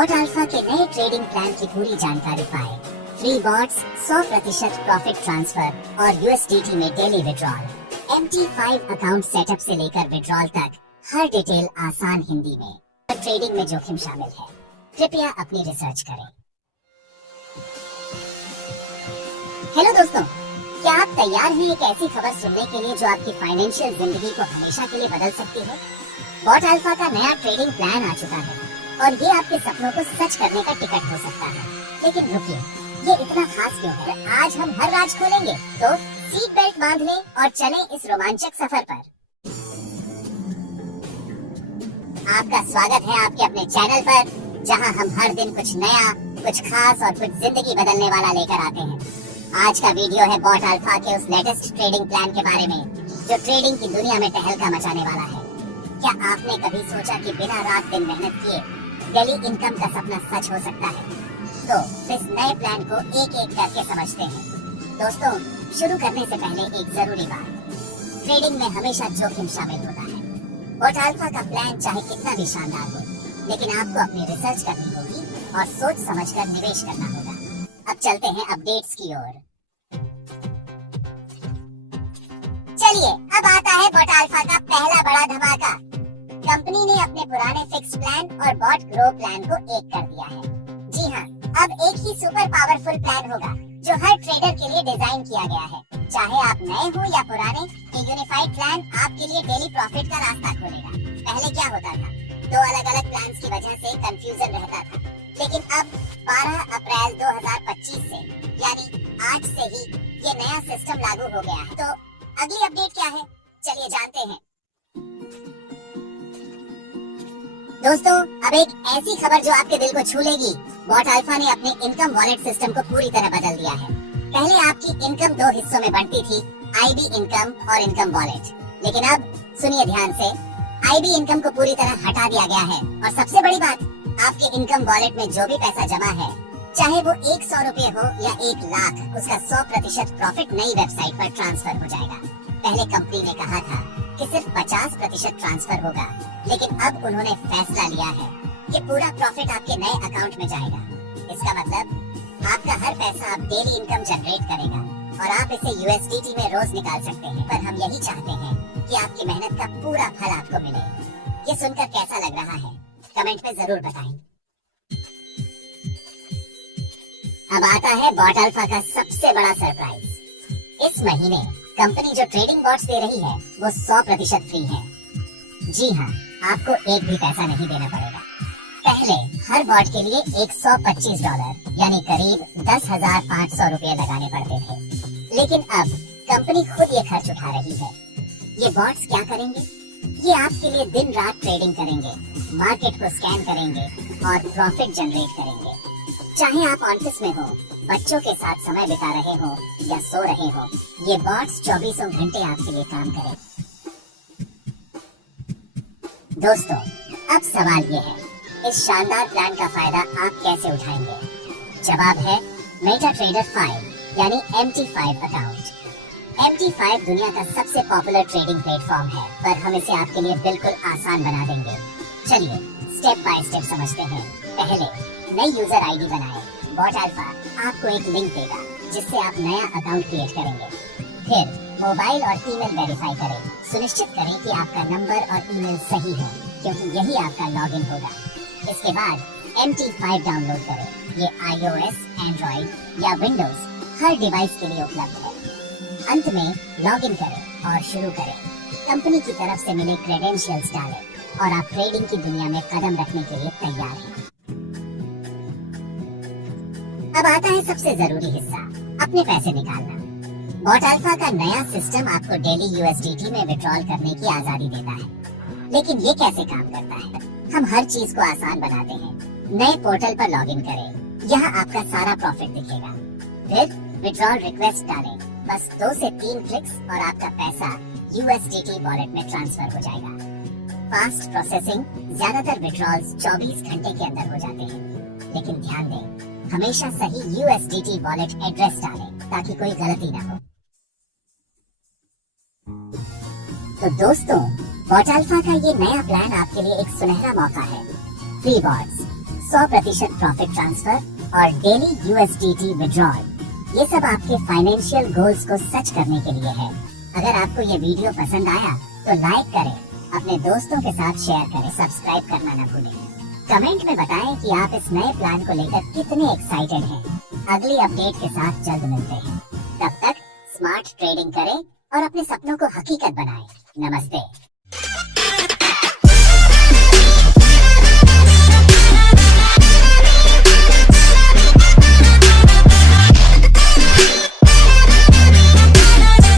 Bot alpha के नए trading plan की पूरी जानकारी पाएं। फ्री बॉट्स, 100% प्रॉफिट ट्रांसफर और USDT में daily withdrawal. MT5 account setup से लेकर विड्रॉल तक हर डिटेल आसान हिंदी में। ट्रेडिंग में जोखिम शामिल है, कृपया अपनी रिसर्च करें। हेलो दोस्तों, क्या आप तैयार हैं एक ऐसी खबर सुनने के लिए जो आपकी फाइनेंशियल जिंदगी को हमेशा के लिए बदल सकती है? बॉट अल्फा का नया ट्रेडिंग प्लान आ चुका है और ये आपके सपनों को सच करने का टिकट हो सकता है। लेकिन रुकिए, ये इतना खास क्यों है? आज हम हर राज खोलेंगे, तो सीट बेल्ट बांध लें और चलें इस रोमांचक सफर पर। आपका स्वागत है आपके अपने चैनल पर, जहां हम हर दिन कुछ नया, कुछ खास और कुछ जिंदगी बदलने वाला लेकर आते हैं। आज का वीडियो है बॉट अल्फा के उस लेटेस्ट ट्रेडिंग प्लान के बारे में जो ट्रेडिंग की दुनिया में तहलका मचाने वाला है। क्या आपने कभी सोचा कि बिना रात दिन मेहनत किए डेली इनकम का सपना सच हो सकता है? तो इस नए प्लान को एक एक करके समझते हैं। दोस्तों, शुरू करने से पहले एक जरूरी बात, ट्रेडिंग में हमेशा जोखिम शामिल होता है। बॉट अल्फा का प्लान चाहे कितना भी शानदार हो, लेकिन आपको अपनी रिसर्च करनी होगी और सोच समझकर निवेश करना होगा। अब चलते हैं अपडेट्स की ओर। चलिए, अब आता है बॉट अल्फा का पहला बड़ा धमाका। कंपनी ने अपने पुराने फिक्स प्लान और बॉट ग्रो प्लान को एक कर दिया है। जी हाँ, अब एक ही सुपर पावरफुल प्लान होगा जो हर ट्रेडर के लिए डिजाइन किया गया है। चाहे आप नए हो या पुराने, ये यूनिफाइड प्लान आपके लिए डेली प्रॉफिट का रास्ता खोलेगा। पहले क्या होता था, दो अलग अलग प्लान की वजह से कंफ्यूजन रहता था, लेकिन अब 12 अप्रैल 2025 से यानी आज से ही ये नया सिस्टम लागू हो गया है। तो अगली अपडेट क्या है, चलिए जानते हैं। दोस्तों, अब एक ऐसी खबर जो आपके दिल को छू लेगी। बॉट अल्फा ने अपने इनकम वॉलेट सिस्टम को पूरी तरह बदल दिया है। पहले आपकी इनकम दो हिस्सों में बढ़ती थी, IB इनकम और इनकम वॉलेट। लेकिन अब सुनिए ध्यान से, IB इनकम को पूरी तरह हटा दिया गया है और सबसे बड़ी बात, आपके इनकम वॉलेट में जो भी पैसा जमा है, चाहे वो 100 रुपए हो या 1 लाख, उसका 100% प्रॉफिट नई वेबसाइट पर ट्रांसफर हो जाएगा। पहले कंपनी ने कहा था कि सिर्फ 50% ट्रांसफर होगा, लेकिन अब उन्होंने फैसला लिया है कि पूरा प्रॉफिट आपके नए अकाउंट में जाएगा। इसका मतलब आपका हर पैसा अब डेली इनकम जनरेट करेगा और आप इसे USDT में रोज निकाल सकते हैं। पर हम यही चाहते हैं कि आपकी मेहनत का पूरा फल आपको मिले। ये सुनकर कैसा लग रहा है, कमेंट में जरूर बताएं। अब आता है बॉट अल्फा का सबसे बड़ा सरप्राइज। इस महीने कंपनी जो ट्रेडिंग बॉट्स दे रही है वो 100% फ्री है। जी हाँ, आपको एक भी पैसा नहीं देना पड़ेगा। पहले हर बॉट के लिए $125 यानी करीब 10,500 रुपए लगाने पड़ते थे, लेकिन अब कंपनी खुद ये खर्च उठा रही है। ये बॉट्स क्या करेंगे? ये आपके लिए दिन रात ट्रेडिंग करेंगे, मार्केट को स्कैन करेंगे और प्रॉफिट जनरेट करेंगे। चाहे आप ऑफिस में हो, बच्चों के साथ समय बिता रहे हो या सो रहे हो, ये बॉट्स 24 घंटे आपके लिए काम करें। दोस्तों, अब सवाल ये है, इस शानदार प्लान का फायदा आप कैसे उठाएंगे? जवाब है मेटाट्रेडर 5 यानी MT5 अकाउंट। MT5 दुनिया का सबसे पॉपुलर ट्रेडिंग प्लेटफॉर्म है, पर हम इसे आपके लिए बिल्कुल आसान बना देंगे। चलिए स्टेप बाय स्टेप समझते हैं। पहले नई यूजर ID बनाएं। बॉट अल्फा आपको एक लिंक देगा जिससे आप नया अकाउंट क्रिएट करेंगे। फिर मोबाइल और ईमेल वेरीफाई करें। सुनिश्चित करें कि आपका नंबर और ईमेल सही है, क्योंकि यही आपका लॉगिन होगा। इसके बाद MT5 डाउनलोड करें। ये iOS, एंड्रॉइड या विंडोज हर डिवाइस के लिए उपलब्ध है। अंत में लॉगिन करें और शुरू करें। कंपनी की तरफ से मिले क्रेडेंशियल्स डालें और आप ट्रेडिंग की दुनिया में कदम रखने के लिए तैयार हैं। अब आता है सबसे जरूरी हिस्सा, अपने पैसे निकालना। बॉट अल्फा का नया सिस्टम आपको डेली USDT में विड्रॉल करने की आजादी देता है। लेकिन ये कैसे काम करता है? हम हर चीज को आसान बनाते हैं। नए पोर्टल पर लॉगिन करें, यहाँ आपका सारा प्रॉफिट दिखेगा। फिर विड्रॉल रिक्वेस्ट डालें, बस 2 से 3 क्लिक्स और आपका पैसा USDT वॉलेट में ट्रांसफर हो जाएगा। फास्ट प्रोसेसिंग, ज्यादातर विड्रॉल्स 24 घंटे के अंदर हो जाते हैं। लेकिन ध्यान दें, हमेशा सही USDT वॉलेट एड्रेस डालें ताकि कोई गलती ना हो। तो दोस्तों, बॉट अल्फा का ये नया प्लान आपके लिए एक सुनहरा मौका है। फ्री बॉट्स, 100% प्रॉफिट ट्रांसफर और डेली USDT विड्रॉल, ये सब आपके फाइनेंशियल गोल्स को सच करने के लिए है। अगर आपको ये वीडियो पसंद आया तो लाइक करें, अपने दोस्तों के साथ शेयर करें, सब्सक्राइब करना न भूलें। कमेंट में बताएं कि आप इस नए प्लान को लेकर कितने एक्साइटेड हैं। अगली अपडेट के साथ जल्द मिलते हैं। तब तक स्मार्ट ट्रेडिंग करें और अपने सपनों को हकीकत बनाएं। नमस्ते।